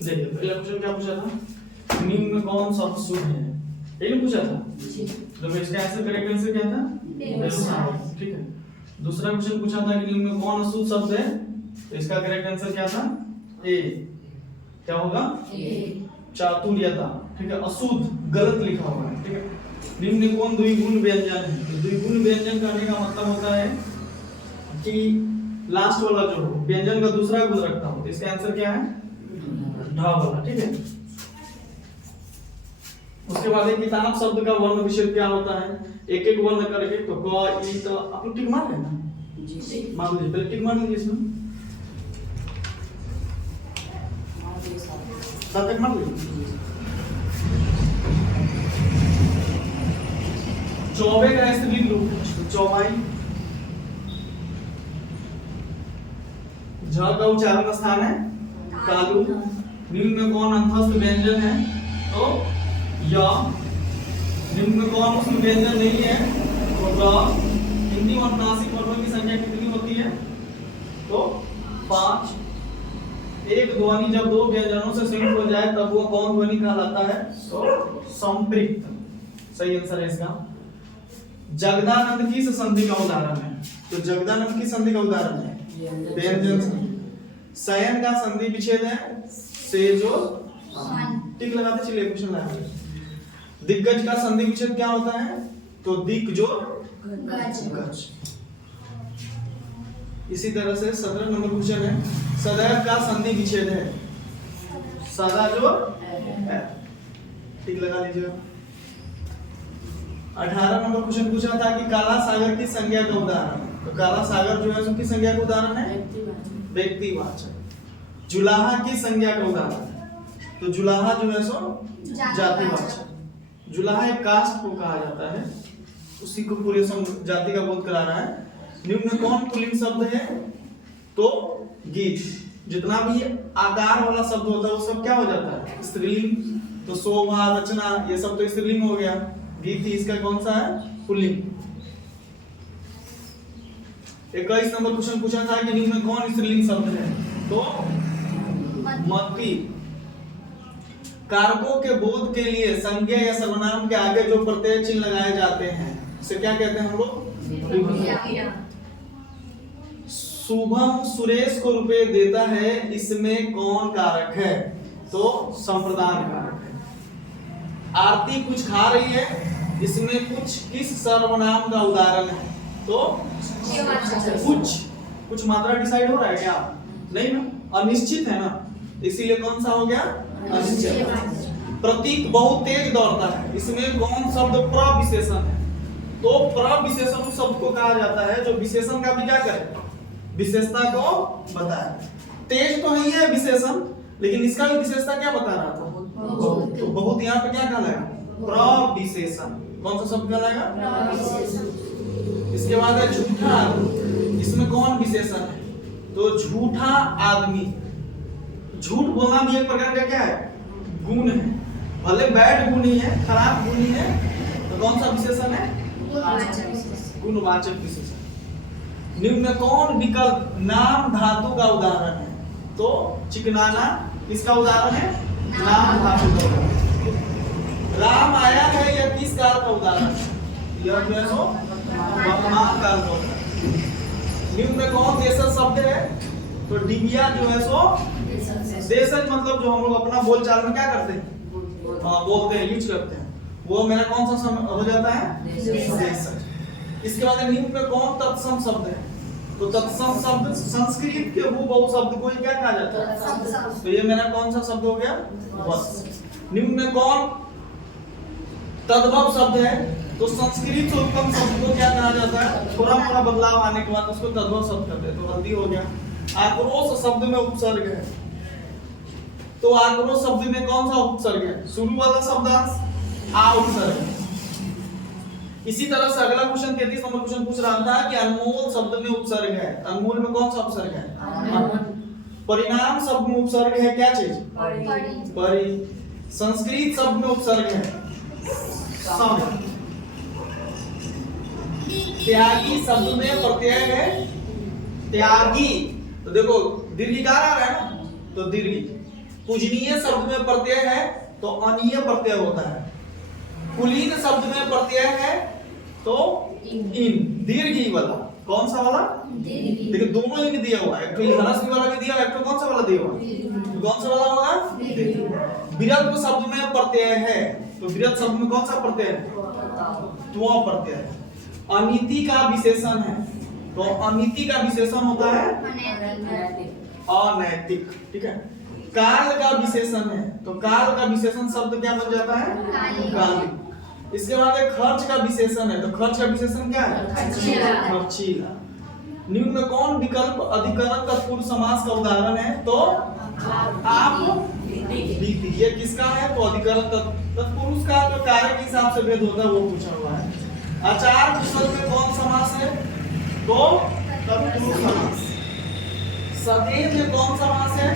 देखिए पहला क्वेश्चन क्या पूछा था, निम्न में कौन शब्द शुद्ध है, यही पूछा था। तो इसका आंसर करेक्ट आंसर क्या था, बेसार। ठीक है। दूसरा क्वेश्चन पूछा था कि निम्न में कौन अशुद्ध शब्द है, तो इसका करेक्ट आंसर क्या था, ए। क्या होगा, चातुर्यता। ठीक है, अशुद्ध गलत लिखा हुआ है। ठीक है। निम्न में कौन द्विगुण व्यंजन है, तो द्विगुण व्यंजन करने का मतलब होता है कि लास्ट वाला जो हो व्यंजन का दूसरा गुण रखता हो, तो इसका आंसर क्या है, ढ वाला। ठीक है। उसके बाद एक किताब शब्द का वर्ण विशेष क्या होता है, एक एक वर्ण करके, तो क ई त आप लोग टिक मार लेना, मान लीजिए पहले टिक मार लीजिए, इसमें सात तक मार लीजिए। 24 का स्त्रीलिंग रूप है, चौबाई। झ का उच्चारण स्थान है कालू। निम्न में कौन अंतस्थ व्यंजन है, तो य। निम्न में कौन उसमें व्यंजन नहीं है, तो र। हिंदी और नासिक वर्णों की संख्या कितनी होती है, तो 5। एक ध्वनि जब दो व्यंजनों से संयुक्त हो जाए तब वो कौन ध्वनि कहलाता है, तो संपृक्त। सही आंसर है इसका। जगदानंद किस संधि का उदाहरण है, तो जगदानंद की संधि का उदाहरण है व्यंजन संधि। शयन का संधि विच्छेद है सेजो, टिक लगाते चलिए क्वेश्चन लगाते। दिग्गज का संधि विच्छेद क्या होता है, तो दिग्गजो गज। इसी तरह से 17 नंबर क्वेश्चन है, सदैव का संधि विच्छेद है सदा जो, टिक लगा लीजिए। 18 नंबर क्वेश्चन पूछा था कि काला सागर की संज्ञा का उदाहरण, तो काला सागर जो है उसकी संज्ञा का उदाहरण है व्यक्तिवाचक। जुलाहा की संज्ञा का उदाहरण है, तो जुलाहा जो है सो जातिवाचक। जुलाहा एक कास्ट को कहा जाता है, उसी को पूरे जाति का बोध करा रहा है। निम्न में कौन पुल्लिंग शब्द है, तो गीत। जितना भी आकार वाला शब्द होता है वो सब क्या हो जाता है, स्त्रीलिंग। तो शोभा, रचना, ये सब तो स्त्रीलिंग हो गया। गीत इसका कौन सा है, पुल्लिंग। 21 नंबर क्वेश्चन पूछा था कि निम्न में कौन स्त्रीलिंग शब्द है, तो मति। कारकों के बोध के लिए संज्ञा या सर्वनाम के आगे जो प्रत्यय चिन्ह लगाए जाते हैं उसे क्या कहते हैं हम लोग, शुभम सुरेश को रुपए देता है, इसमें कौन कारक है, तो संप्रदान कारक है। आरती कुछ खा रही है, इसमें कुछ किस सर्वनाम का उदाहरण है, तो कुछ मात्रा डिसाइड हो रहा है क्या, नहीं ना, अनिश्चित है ना, इसीलिए कौन सा हो गया, अनिश्चित। प्रतीक बहुत तेज दौड़ता है, इसमें कौन शब्द प्रविशेषण है, तो प्रविशेषण उस शब्द को कहा जाता है जो विशेषण का भी क्या करे, विशेषता को बताए। तेज तो है ये विशेषण, लेकिन इसका भी विशेषता क्या बता रहा था, तो बहुत यहाँ पे क्या कहलाएगा, प्रविशेषण। कौन सा शब्द कहलाएगा, इसके बाद है झूठा। इसमें कौन विशेषण है, तो झूठा आदमी। झूठ बोलना भी एक प्रकार का क्या है, गुण है, भले बैड गुण ही है, खराब गुण ही है, तो कौन सा विशेषण है, गुणवाचक विशेषण। निम्न में कौन विकल्प नाम धातु का उदाहरण है, तो चिकनाना इसका उदाहरण है, नाम धातु का उदाहरण। राम आया है यह किस काल का उदाहरण है, यह जो है सो वर्तमान काल का उदाहरण। निम्न में कौन देशज शब्द है, तो डिबिया जो है सो देशज, मतलब जो हम लोग अपना बोलचाल में क्या करते हैं, बोलते हैं, यूज करते हैं, वो मेरा कौन सा हो जाता है, देशज। इसके बाद निम्न में कौन तत्सम शब्द है, तो तत्सम शब्द संस्कृत के हूबहू शब्द को क्या कहा जाता है, तो ये मेरा कौन सा शब्द हो गया, वत्स। निम्न में कौन तद्भव शब्द है, तो संस्कृत से उत्पन्न शब्द को क्या कहा जाता है, थोड़ा मोड़ा बदलाव आने के बाद उसको तद्भव शब्द कहते हैं, तो हल्दी हो गया। आक्रोश शब्द में उपसर्ग है, तो आक्रोश शब्द में कौन सा उपसर्ग है, शुरू वाला शब्द आ उपसर्ग है। इसी तरह से अगला क्वेश्चन 33 नंबर क्वेश्चन पूछ रहा था कि अनमोल शब्द में उपसर्ग है, अनमोल में कौन सा उपसर्ग है, परिणाम शब्द में उपसर्ग है क्या चीज, परि। संस्कृत शब्द में उपसर्ग है सम। त्यागी शब्द में प्रत्यय है त्यागी, तो देखो दीर्घिकार आ रहा है ना, तो दीर्घ। पूजनीय शब्द में प्रत्यय है तो अनीय प्रत्यय होता है। कुलीन शब्द में प्रत्यय है तो इन, दीर्घ ई वाला। कौन सा वाला? देखिए दोनों इन दिया हुआ है, एक तो ह्रस्व वाला भी दिया है, एक तो कौन सा वाला दिया हुआ है? कौन सा वाला होगा? विरत शब्द में प्रत्यय है तो विरत शब्द में कौन सा प्रत्यय है? त्व प्रत्यय है। अनिति का विशेषण है तो अनिति का विशेषण होता है अनैतिक। ठीक है। काल का विशेषण है तो काल का विशेषण शब्द क्या बन जाता है? कालिक। इसके बाद एक खर्च का विशेषण है तो खर्च का विशेषण क्या है? खर्चीला। निम्न में कौन विकल्प अधिकरण तत्पुरुष समास का उदाहरण है? तो आप बीती। ये किसका है? तो अधिकरण तत्पुरुष का जो कार्य के हिसाब से भेद होता है वो पूछा हुआ है। आचार कुशल में कौन समास है? तो तत्पुरुष समास। सदैव में कौन समास है?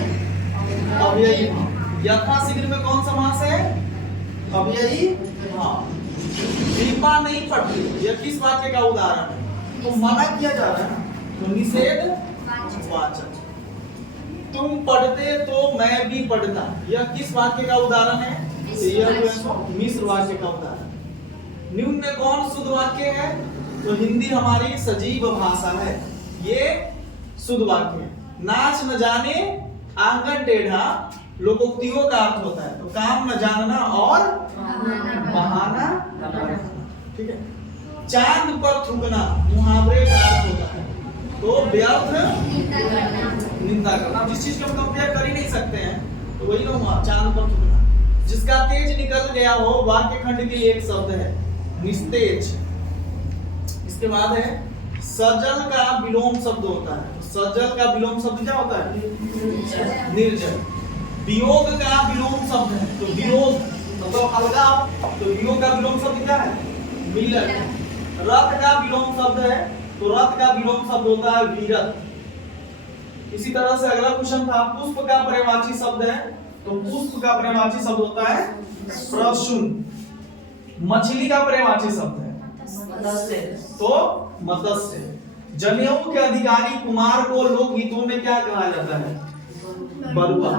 अव्ययी भाव। यथाशीघ्र में कौन समास है? अव्ययी भाव। दीपा नहीं पढ़ती, यह किस वाक्य का उदाहरण है? तो मना किया जा रहा है ना, तो निषेध वाचक। तुम पढ़ते तो मैं भी पढ़ता, यह किस वाक्य का उदाहरण है? यह मिश्र वाक्य का उदाहरण। निम्न में कौन शुद्ध वाक्य है? तो हिंदी हमारी सजीव भाषा है, ये शुद्ध वाक्य है। नाच न जाने आंगन टेढ़ा लोकोक्तियों का अर्थ होता है तो काम न जानना और बहाना। ठीक है। चांद पर थूकना मुहावरे का अर्थ होता है तो व्यर्थ निंदा करना। जिस चीज का हम कंपेयर कर ही नहीं सकते हैं तो वही ना हुआ चांद पर थूकना। जिसका तेज निकल गया हो वाक्य खंड के एक शब्द है निस्तेज। इसके बाद है सजल का विलोम शब्द होता है। सजल का विलोम शब्द क्या होता है? निर्जल। वियोग का विलोम शब्द है तो वियोग मतलब अलगाव, तो वियोग का विलोम शब्द क्या है? मिलन। रथ का विलोम शब्द है तो रथ का विलोम शब्द होता है वीरत। इसी तरह से अगला क्वेश्चन था पुष्प का पर्यायवाची शब्द है तो पुष्प का पर्यायवाची शब्द होता है प्रसून। मछली का पर्यायवाची शब्द है तो मत्स्य। जनेऊ के अधिकारी कुमार को लोकगीतों में क्या कहा जाता है? बरुआ।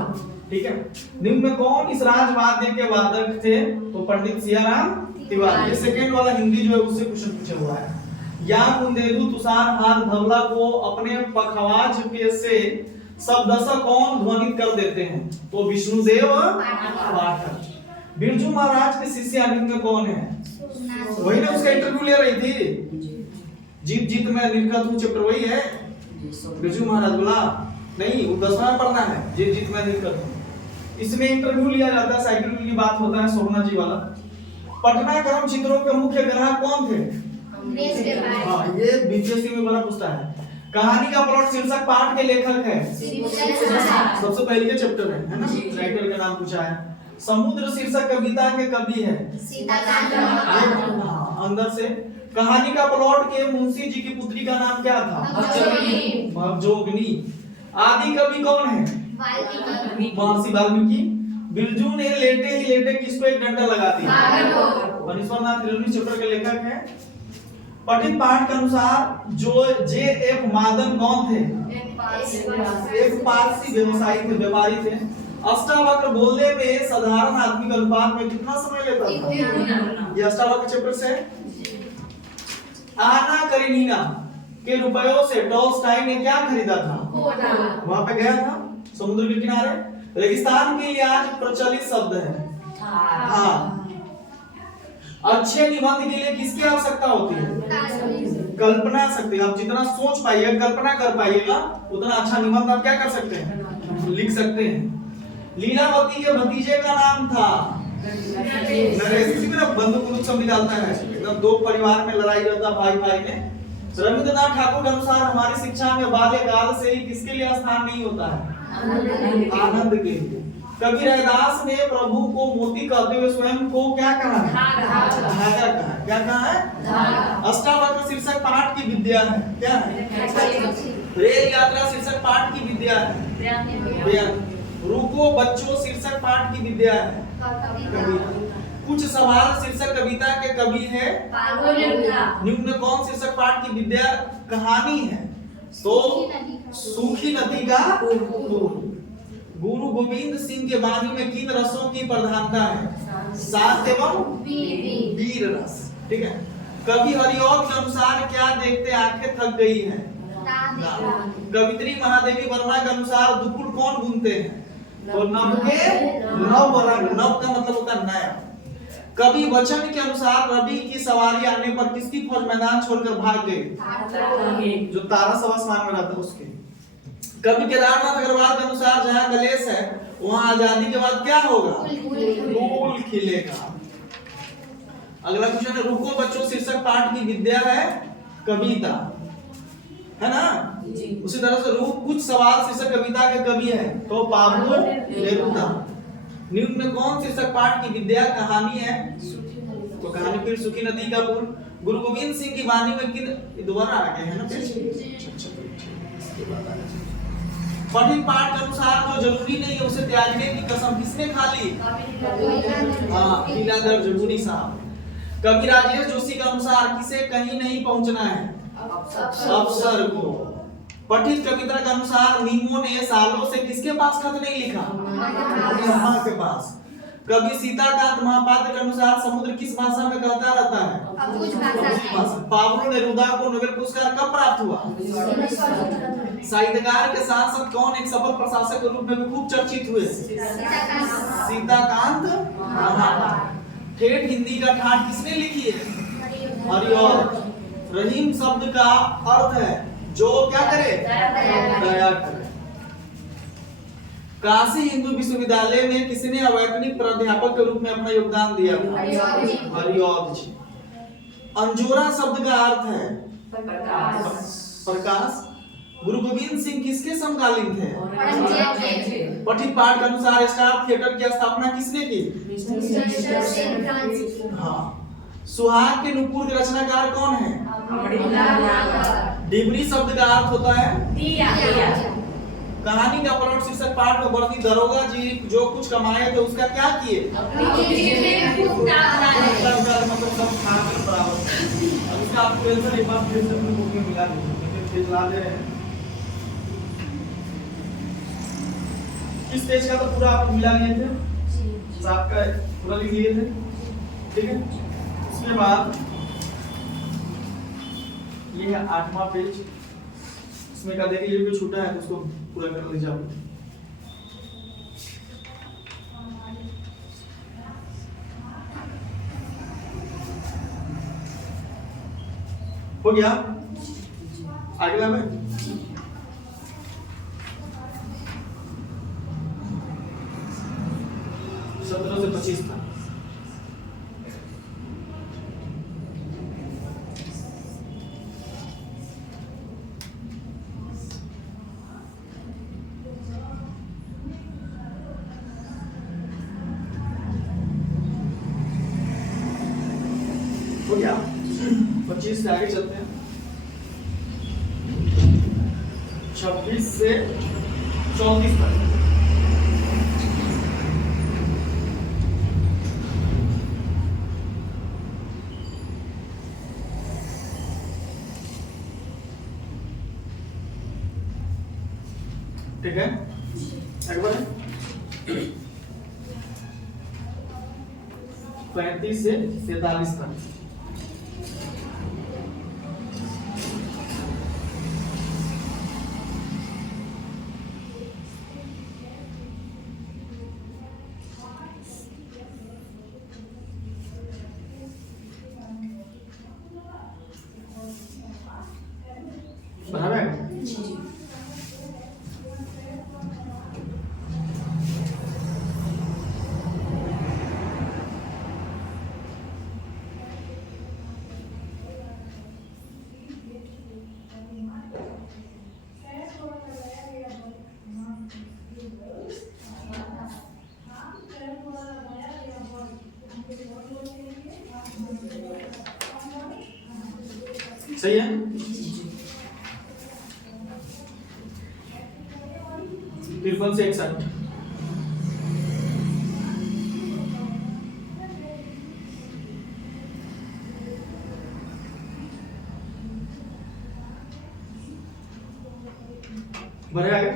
ठीक है। निम्न में कौन इस राजवाद्य के वादक थे? तो पंडित सियाराम तिवारी। ये सेकंड वाला हिंदी जो है उससे क्वेश्चन पूछा हुआ है। या कुंदेदु तुषार हाथ धवला को अपने पखवाज पे से शब्दशः कौन ध्वनित कर देते हैं? तो विष्णुदेव पाठक। बिरजू महाराज के शिष्य निम्न में कौन है? वही ना उसका इंटरव्यू ले रही थी जीत जीत में निर्गत हूं चैप्टर वही है। बिरजू महाराज बोला नहीं वो 10वां में पढ़ना है जीत जीत में निर्गत हूं। इसमें इंटरव्यू लिया जाता है, साइकिल की बात होता है सोहना जी वाला। पटना क्रम चित्रों के मुख्य ग्राहक कौन थे? हाँ ये बीपीएससी में बड़ा पूछता है। कहानी का प्लॉट शीर्षक पाठ के लेखक है सबसे पहले के चैप्टर है ना, राइटर का नाम पूछा है। समुद्र शीर्षक कविता के कवि है अंदर से। कहानी का प्लॉट के मुंशी जी की पुत्री का नाम क्या था? भगजोगनी। आदि कवि कौन है? महर्षि वाल्मीकि। बिरजू ने लेटे ही लेटे किसको एक डंडा लगा दिया? वनीश्वरनाथ त्रिवेणी चैप्टर के लेखक हैं। पठित पाठ के अनुसार जो जे.एफ. मादन कौन थे? एक पारसी व्यवसायी थे, व्यापारी थे। अष्टावक्र बोलने में साधारण आदमी के अनुपात में कितना समय लेता था? ये अष्टावक्र चैप्टर से। आना करेनिना के रुपयों से टॉल्स्टॉय ने क्या खरीदा था? वहां पे गया था समुद्र के किनारे। रेगिस्तान के लिए आज प्रचलित शब्द है था। अच्छे निबंध के लिए किसकी आवश्यकता होती है? कल्पना शक्ति। आप जितना सोच पाइएगा कल्पना कर पाइएगा उतना अच्छा निबंध आप क्या कर सकते हैं? लिख सकते हैं। लीलावती के भतीजे का नाम था नरेश। किसी भी ना बंधुक सब निकालता है एकदम दो परिवार में लड़ाई रहता भाई भाई में। रविंद्रनाथ ठाकुर के अनुसार हमारी शिक्षा में बाल्यकाल से ही किसके लिए स्थान नहीं होता है? आनंद के लिए। कवि रैदास ने प्रभु को मोती कहते हुए स्वयं को क्या कहा? धागा कहा। क्या कहा है? अष्टावक्र शीर्षक पाठ की विद्या है। क्या है? रेल यात्रा शीर्षक पाठ की विद्या है। रुको बच्चों शीर्षक पाठ की विद्या है। कुछ सवाल शीर्षक कविता के कवि है। निम्न कौन शीर्षक पाठ की विद्या कहानी है? तो सूखी नदी का गुरु गोविंद सिंह के वाणी में किन रसों की प्रधानता है? सात एवं वीर रस। ठीक है। कवि हरिऔध के अनुसार क्या देखते आंखें थक गई हैं? कवित्री महादेवी वर्मा के अनुसार दुपुर कौन बुनते हैं? तो नव के नव रंग, नव का मतलब होता है नया। कवि वचन के अनुसार रवि की सवारी आने पर किसकी फौज मैदान छोड़कर भाग गई? जो तारा सभा आसमान में रहता है उसके। कवि केदारनाथ अग्रवाल के अनुसार जहाँ कलेश है वहाँ आजादी के बाद क्या होगा? फूल खिलेगा। अगला क्वेश्चन है, रुको बच्चों शीर्षक पाठ की विद्या है कविता, है ना? उसी तरह से रुक कुछ सवाल शीर्षक कविता के कवि है तो पाब्लो नेरुदा। निम्न में कौन शीर्षक पाठ की विद्या कहानी है? तो कहानी फिर सुखी नदी का पुल। गुरु गोविंद सिंह की वाणी में किन दोबारा आ गए हैं ना? पठित पाठ के अनुसार जो जरूरी नहीं है उसे त्यागने की कसम किसने खा ली? लीलाधर जमुनी साहब। कवि राजेश जोशी के अनुसार किसे कहीं नहीं पहुंचना है? अफसर को। पठित कविता के अनुसार मीमो ने सालों से किसके पास खत नहीं लिखा? अम्मा के पास। कवि सीताकांत महापात्र के अनुसार समुद्र किस भाषा में कहता रहता है? पाब्लो नेरुदा को नोबेल पुरस्कार कब प्राप्त हुआ? साहित्यकार के साथ साथ कौन एक सफल प्रशासक के रूप में भी खूब चर्चित हुए? सीताकांत महापात्र। ठेठ हिंदी का ठाठ किसने लिखी है? हरिऔध। रहीम शब्द का अर्थ है जो क्या करे? दया करे। काशी हिंदू विश्वविद्यालय में किसने अवैतनिक प्राध्यापक के रूप में अपना योगदान दिया था? हरिऔध जी। अंजोरा शब्द का अर्थ है प्रकाश। गुरु गोविंद सिंह किसके समकालीन थे? पठित पाठ के अनुसार स्टार थिएटर की स्थापना किसने की? हाँ। सुहाग के नुपुर के रचनाकार कौन है? डिबरी शब्द का अर्थ होता है कहानी का प्लॉट शीर्षक पाठ में वर्णित दरोगा जी जो कुछ कमाए थे उसका क्या किए? मतलब सब खा के बराबर। अब इसका आपको आंसर एक बार फिर से अपनी बुक में मिला दीजिए, फिर ला दे रहे हैं। किस पेज का तो पूरा आप मिला लिए थे? सात का पूरा लिख लिए थे। ठीक है। उसके बाद ये है 8वां पेज। इसमें का देखिए ये भी छूटा है तो उसको पूरा कर लीजिए आप। हो गया? अगला में 17 से 25 था। हो गया? 25 से आगे चलते हैं। 26 से 34 तक। ठीक है। एक बार 35 से 43 तक। बराबर है? सही है। तिरपन से 61। बढ़े आगे।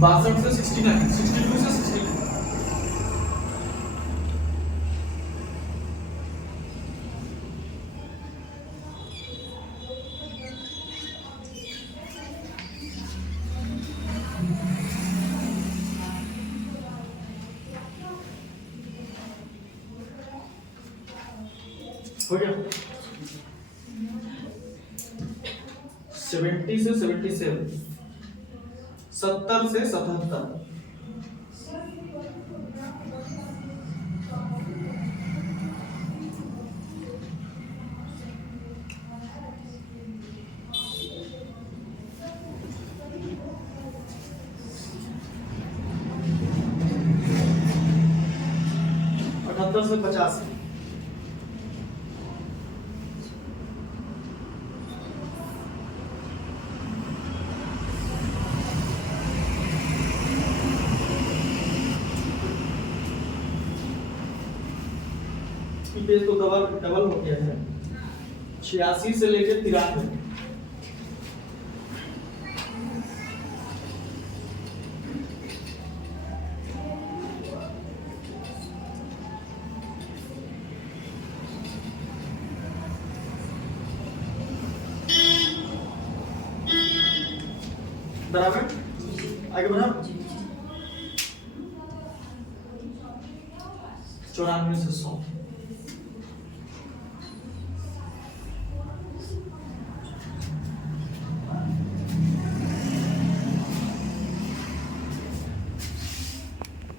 62 से 69, 62 से 69। हो गया। 70 से 77, 70 से 77, अठहत्तर से 85, पेज तो डबल हो गया है। 86 से लेकर 93, बराबर। आगे बढ़ा। 94 से 100,